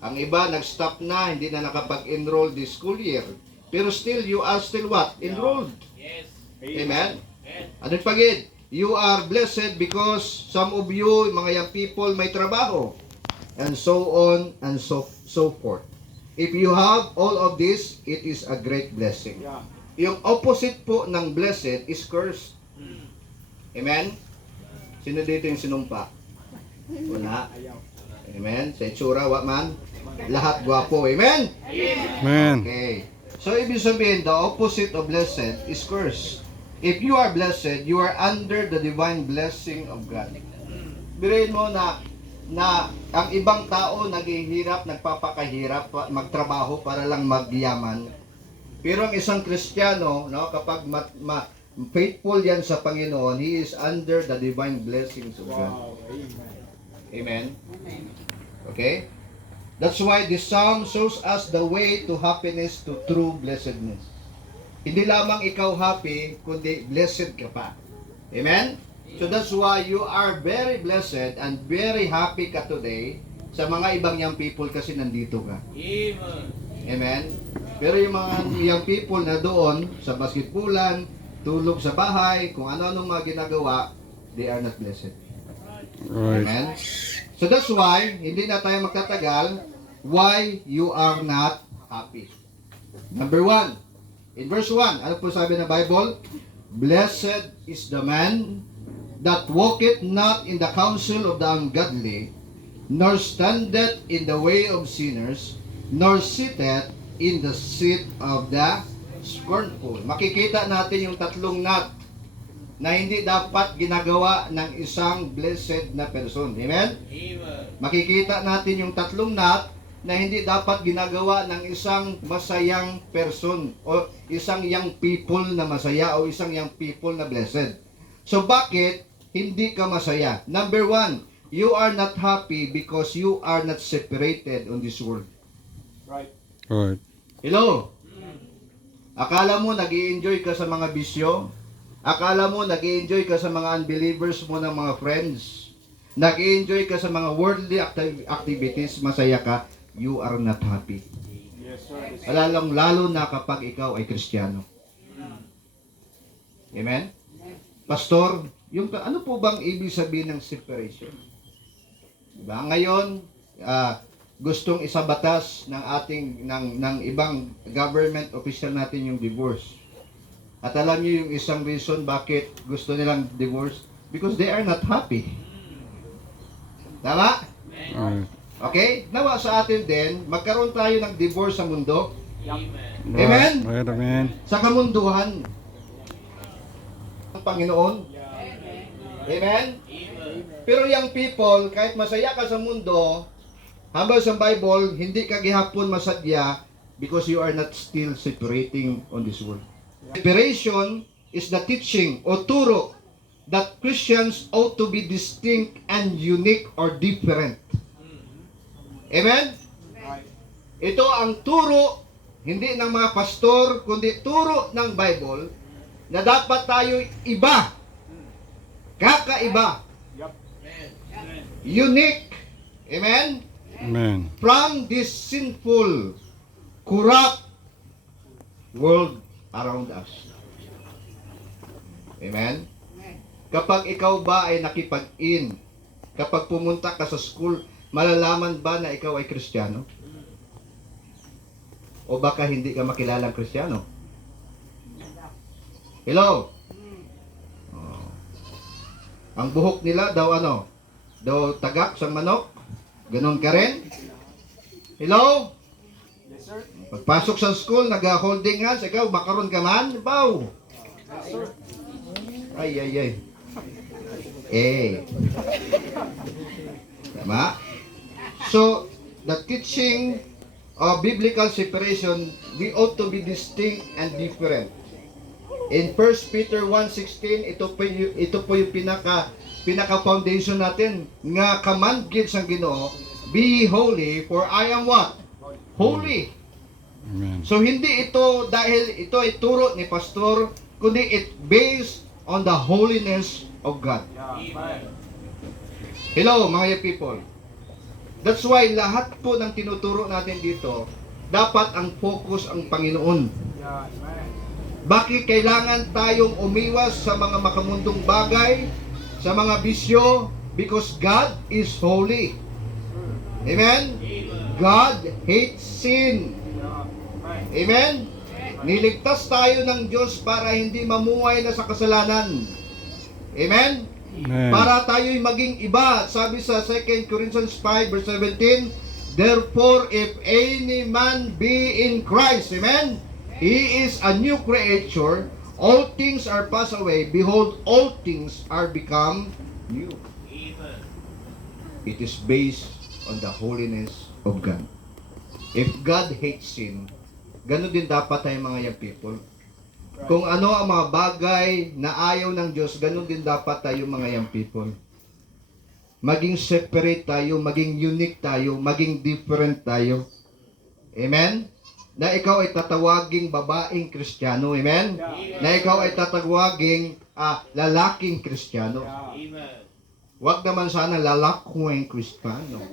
Ang iba nag-stop na, hindi na nakapag-enroll this school year. Pero still, you are still what? Enrolled. Yes. Amen? Ano pagid? You are blessed because some of you, mga young people, may trabaho. And so on and so forth. If you have all of this, it is a great blessing. Yeah. Yung opposite po ng blessed is cursed. Amen? Sino dito yung sinumpa? Wala. Ayaw. Amen? Sa itsura, what man? Lahat gwapo. Amen? Amen. Okay. So, ibig sabihin, the opposite of blessed is cursed. If you are blessed, you are under the divine blessing of God. Birahin mo na ang ibang tao naghihirap, nagpapakahirap, magtrabaho para lang magyaman. Pero ang isang Kristiyano, no, kapag faithful yan sa Panginoon, he is under the divine blessings of God. Wow. Amen? Amen. Okay? That's why this psalm shows us the way to happiness, to true blessedness. Hindi lamang ikaw happy, kundi blessed ka pa. Amen? So that's why you are very blessed and very happy ka today sa mga ibang young people kasi nandito ka. Amen. Amen? Pero yung mga young people na doon sa basketbulan, tulog sa bahay, kung ano-anong mga ginagawa, they are not blessed. Right. Amen? So that's why, hindi na tayo magtatagal, why you are not happy. Number 1, in verse 1, ano po sabi ng Bible? Blessed is the man that walketh not in the counsel of the ungodly, nor standeth in the way of sinners, nor sitteth in the seat of the scornful. Makikita natin yung tatlong not na hindi dapat ginagawa ng isang blessed na person. Amen? Amen. Makikita natin yung tatlong not na hindi dapat ginagawa ng isang masayang person o isang young people na masaya o isang young people na blessed. So bakit hindi ka masaya? Number 1, you are not happy because you are not separated on this world. Right. Right. Hello? Akala mo nag-i-enjoy ka sa mga bisyo? Akala mo nag-i-enjoy ka sa mga unbelievers mo ng mga friends? Nag-i-enjoy ka sa mga worldly activities, masaya ka? You are not happy. Yes, sir. Lalo na kapag ikaw ay Kristiyano. Amen? Pastor, yung ano po bang ibig sabihin ng separation? Diba? Ngayon, gustong isabatas ng ating ng ibang government official natin yung divorce. At alam niyo yung isang reason bakit gusto nilang divorce? Because they are not happy. Tama? Right. Okay? Nawa sa atin din, magkaroon tayo ng divorce sa mundo. Amen. Amen? Right. Amen. Sa kamunduhan ng Panginoon. Amen? Pero yung people, kahit masaya ka sa mundo, habang sa Bible, hindi ka gihapon masadya because you are not still separating on this world. Separation is the teaching o turo that Christians ought to be distinct and unique or different. Amen? Right. Ito ang turo, hindi ng mga pastor, kundi turo ng Bible na dapat tayo iba. Kakaiba. Yup. Unique. Amen? Amen. From this sinful, corrupt world around us. Amen? Kapag ikaw ba ay nakipag-in, kapag pumunta ka sa school, malalaman ba na ikaw ay Kristiyano? O baka hindi ka makilalang Kristiyano? Hello? Oh. Ang buhok nila daw ano? Daw tagak sa manok? Ganon ka rin? Hello? Yes, sir. Pagpasok sa school, nag-holding hands, ikaw, makaroon ka man? Bow! Yes, sir. Ay. Eh. Tama? So, the teaching of biblical separation, we ought to be distinct and different. In 1 Peter 1:16, ito po yung pinaka foundation natin nga command gives ang Ginoo, be holy for I am what? Holy. Amen. So hindi ito dahil ito ay turo ni pastor, kundi it based on the holiness of God. Yeah. Amen. Hello mga young people. That's why lahat po ng tinuturo natin dito, dapat ang focus ang Panginoon. Yeah, amen. Bakit kailangan tayong umiwas sa mga makamundong bagay, sa mga bisyo? Because God is holy. Amen? God hates sin. Yeah, amen. Amen? Niligtas tayo ng Diyos para hindi mamuhay na sa kasalanan. Amen? Amen. Para tayo'y maging iba. Sabi sa 2 Corinthians 5 verse 17, therefore, if any man be in Christ, amen? He is a new creature. All things are passed away. Behold, all things are become new. It is based on the holiness of God. If God hates sin, ganun din dapat tayo mga young people. Kung ano ang mga bagay na ayaw ng Diyos, ganun din dapat tayo mga young people. Maging separate tayo, maging unique tayo, maging different tayo. Amen? Na ikaw ay tatawaging babaeng Kristiyano. Amen? Na ikaw ay tatawaging lalaking Kristiyano. Yeah. Huwag naman sana lalakweng Kristiyano.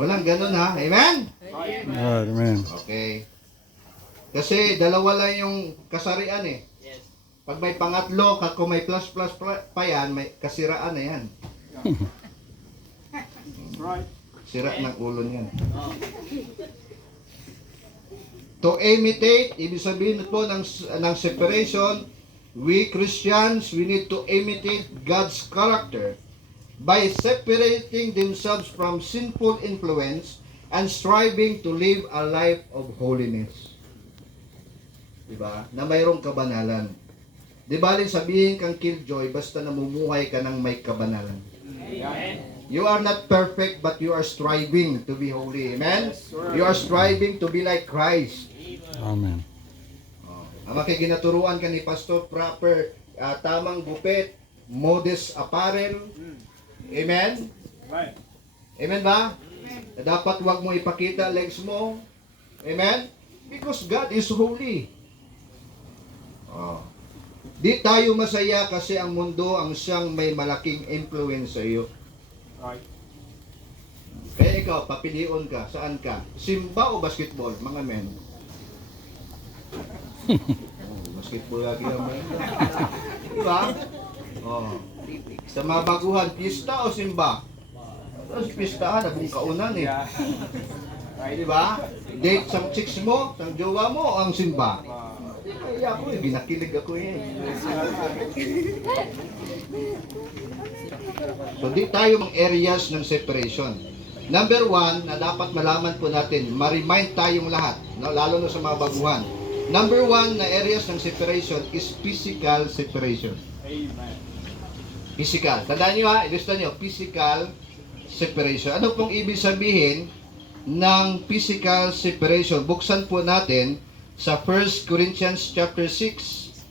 Walang ganun ha. Amen? Right. Right, amen. Okay. Kasi dalawa lang yung kasarian eh. Pag may pangatlo, kung may plus pa yan, may kasiraan na yan. Right. Sira ng ulo niyan. To imitate, ibig sabihin po ng separation, we Christians, we need to imitate God's character by separating themselves from sinful influence and striving to live a life of holiness. Diba? Na mayroong kabanalan. Di ba rin sabihin kang killjoy basta namumuhay ka ng may kabanalan. Yeah. You are not perfect but you are striving to be holy. Amen? Yes, sir. You are striving to be like Christ. Amen. Ang makikinaturuan ka ni Pastor, proper, tamang gupit, modest apparel. Amen? Right. Amen ba? Na dapat wag mo ipakita legs mo. Amen? Because God is holy. Di tayo masaya kasi ang mundo ang siyang may malaking influence sa iyo. Right. Kaya ikaw, papilion ka. Saan ka? Simba o basketball? Mga men. Basketball lagi ang men. Diba? Sa mga baguhan, pista o simba? Sa pistahan, nabong kaunan eh. Yeah. Right. Diba? Date sang chicks mo, sang jowa mo, o ang simba. Kaya ako eh, ginakilig ako eh. So di tayo mga areas ng separation. Number one, na dapat malaman po natin, ma-remind tayong lahat, no, lalo na sa mga baguhan. Number one na areas ng separation is physical separation. Amen. Physical. Tandaan nyo ha, ilista nyo, physical separation. Ano pong ibig sabihin ng physical separation? Buksan po natin sa 1 Corinthians chapter 6.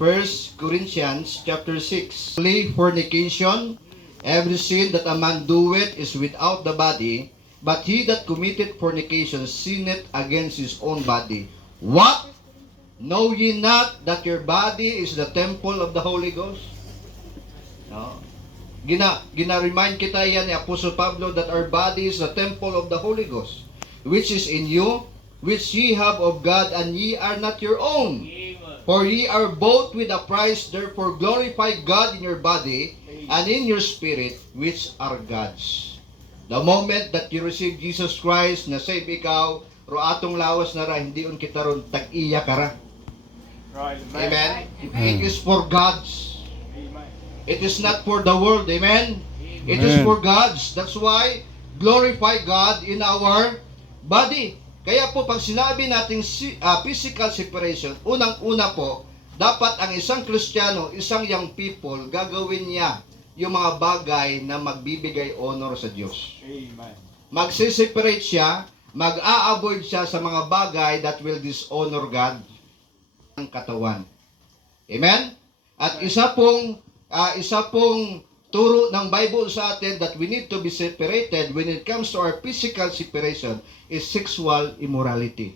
1 Corinthians chapter 6. Flee fornication. Every sin that a man doeth is without the body, but he that committeth fornication sinneth against his own body. What? Know ye not that your body is the temple of the Holy Ghost? No. Gina-remind kita yan ni Apostle Pablo that our body is the temple of the Holy Ghost, which is in you, which ye have of God, and ye are not your own. For ye are bought with a price, therefore glorify God in your body and in your spirit, which are God's. The moment that you receive Jesus Christ, na save ikaw, ro atong lawas na ra, hindi on kita ron, tag-iya ka ra. Right. Amen? It is for God's. Amen. It is not for the world. Amen? It is Amen. for God's. That's why, glorify God in our body. Kaya po, pag sinabi nating physical separation, unang-una po, dapat ang isang Kristiyano, isang young people, gagawin niya yung mga bagay na magbibigay honor sa Diyos. Amen. Magsiseparate siya, mag-a-avoid siya sa mga bagay that will dishonor God ng katawan. Amen? At isa pong turo ng Bible sa atin that we need to be separated when it comes to our physical separation is sexual immorality.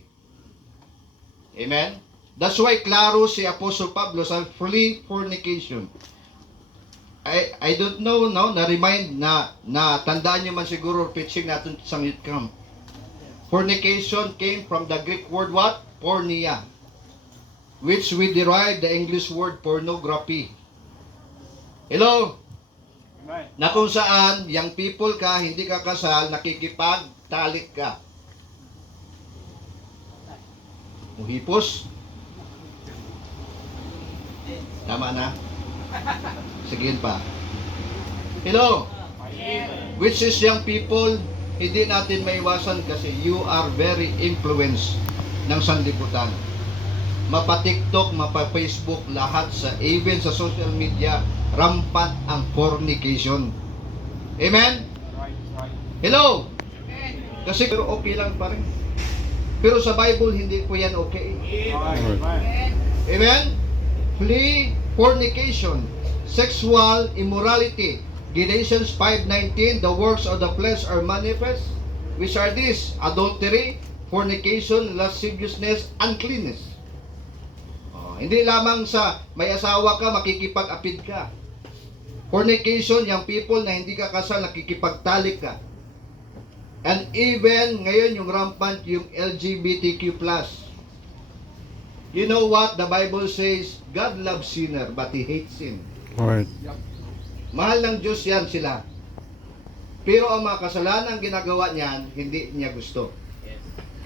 Amen? That's why klaro si Apostle Pablo sa flee fornication. I don't know, no, na-remind na tandaan nyo man siguro preaching natin sa youth camp. Fornication came from the Greek word what? Porneia, which we derive the English word pornography. Hello? Amen. Na kung saan, young people ka, hindi ka kasal, nakikipagtalik ka. Muhipos? Tama na? Sige pa. Hello? Which is young people, hindi natin maiwasan kasi you are very influenced ng sanlibutan. Mapa-TikTok, mapa-Facebook, lahat even sa social media, rampant ang fornication. Amen? Right. Hello? Kasi pero okay lang pa rin. Pero sa Bible, hindi po yan okay. Right. Amen. Amen? Flee fornication, sexual immorality. Galatians 5:19, the works of the flesh are manifest, which are these: adultery, fornication, lasciviousness, uncleanness. Hindi lamang sa may asawa ka, makikipag-apid ka. Fornication, yung people na hindi ka kasal, nakikipagtalik ka. And even ngayon yung rampant yung LGBTQ+. You know what the Bible says? God loves sinner, but He hates sin. Right. Mahal ng Diyos yan sila. Pero ang mga kasalanan ginagawa niyan, hindi niya gusto.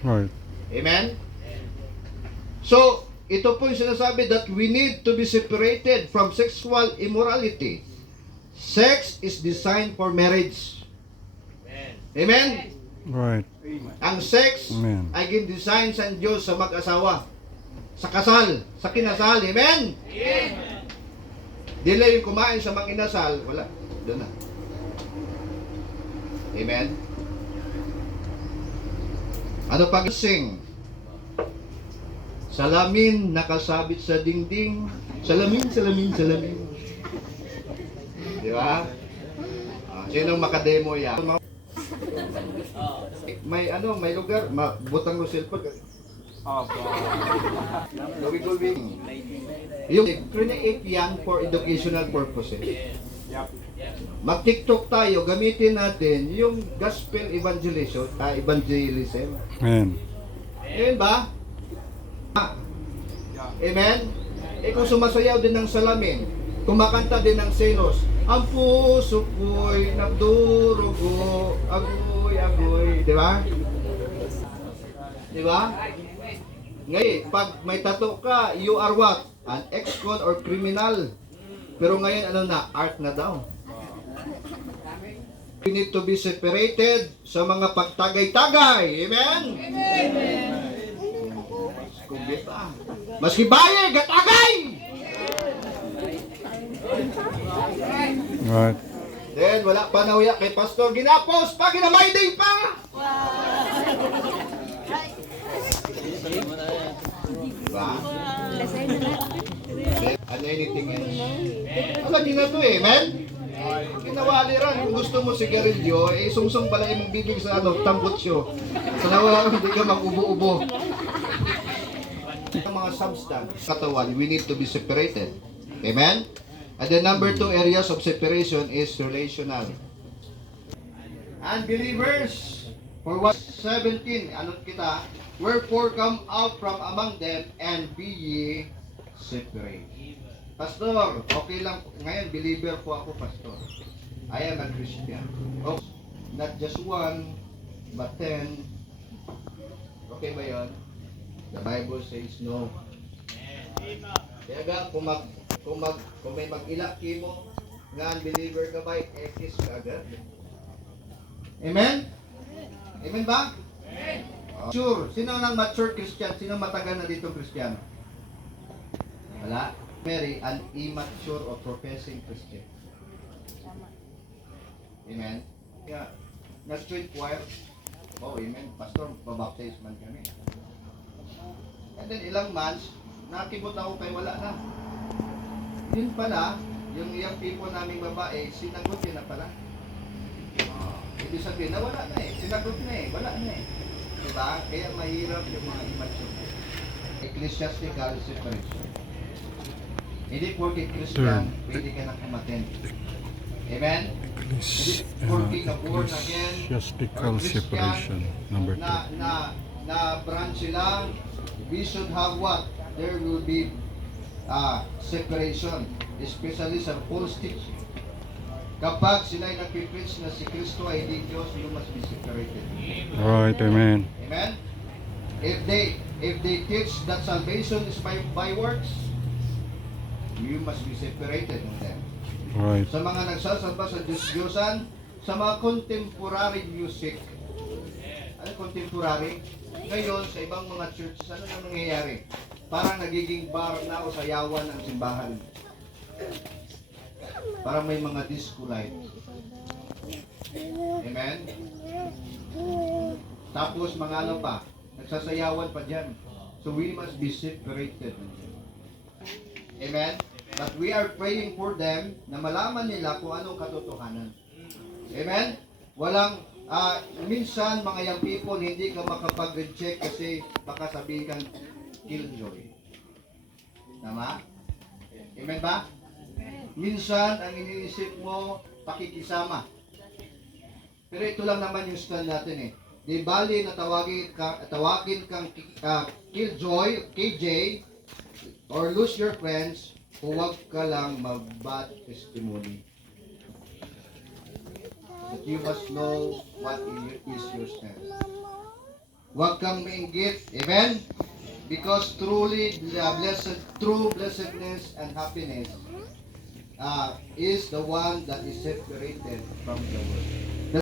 Right. Amen? So, ito po yung sinasabi that we need to be separated from sexual immorality. Sex is designed for marriage. Amen? Right. Amen. Ang sex Amen. ay gin-design sa Diyos sa mag-asawa. Sa kasal, sa kinasal. Amen? Dili yung kumain sa mga inasal, wala. Doon na. Amen? Ano pag sing? Salamin nakasabit sa dingding. Salamin. Di ba? Sinong makademo yan? May lugar, butang mo cellphone. Gawin. Yung create yan for educational purposes. Yep. Mag-TikTok tayo, gamitin natin yung gospel evangelism. Amen. Amen ba? Yeah. Amen? Kung sumasayaw din ng salamin, kumakanta din ng selos, ang puso ko'y nagdurugo, agoy, di ba? Di ba? Ngayon, pag may tato ka, you are what? An ex-con or criminal. Pero ngayon, ano na? Art na daw. We need to be separated sa mga pagtagay-tagay. Amen? Kumbita. Maski baye, gatagay! Right. Then, wala pa nauya kay Pastor. Ginapos pa, ginamay day pa! Diba? Ano anything else? Alam niyo na to eh, man? Kinawali rin. Kung gusto mo sigarilyo, sungsong pala yung bibig sa tambutso. Sa nawa, hindi ka mag-ubo-ubo. Ang mga substance, katawan, we need to be separated. Amen? And the number 2 areas of separation is relational. Unbelievers, for what 17, ano kita? Wherefore come out from among them and be ye separate. Pastor, okay lang. Ngayon, believer po ako, Pastor. I am a Christian. Oh, not just 1, but 10. Okay ba yun? The Bible says no. Kaya ga, kung may mag-ilak mo, nga unbeliever ka ba, X ka agad. Amen? Amen ba? Sure. Sino nang mature Christian? Sino matagal na dito Christian? Wala. Mary, an immature or professing Christian. Amen? Yeah. Na street choir. Oh, amen. Pastor, babaptize man kami. And then ilang months, nakikibot ako kay wala na. Yun pala, yung young people naming babae, sinagot yun na pala. Ibig sabihin, nawala na eh. Sinagot na eh. Wala na eh. Diba? Kaya mahirap yung mga immature. Ecclesiastical separation. Hindi porke Christian, pwede ka nang umattend. Amen? Ecclesi- Porke ka born again, ecclesiastical or Christian, separation. Number 2. na branch sila, we should have what? There will be separation, especially sa false teaching. Kapag sila ay nagpipreach na si Kristo ay hindi Diyos, you must be separated. Right, amen. Amen? If they teach that salvation is by works, you must be separated from them. Right. Sa mga nagsasamba sa Diyos-Diyosan, sa mga contemporary music. Ano contemporary? Ngayon, sa ibang mga churches, ano na nangyayari? Parang nagiging bar na o sayawan ang simbahan. Parang may mga disco light. Amen? Tapos mga ano pa, nagsasayawan pa dyan. So we must be separated. Amen? But we are praying for them na malaman nila kung anong katotohanan. Amen? Walang, minsan mga young people, hindi ka makapag-reject kasi baka sabihin kang killjoy. Tama? Amen ba? Minsan, ang iniisip mo, pakikisama. Pero ito lang naman yung stand natin eh. Di bali na tawagin kang killjoy, KJ, or lose your friends, huwag ka lang mag-bad testimony. But you must know what is your stand. Huwag kang mainggit. Amen? Because truly, true blessedness and happiness is the one that is separated from the world.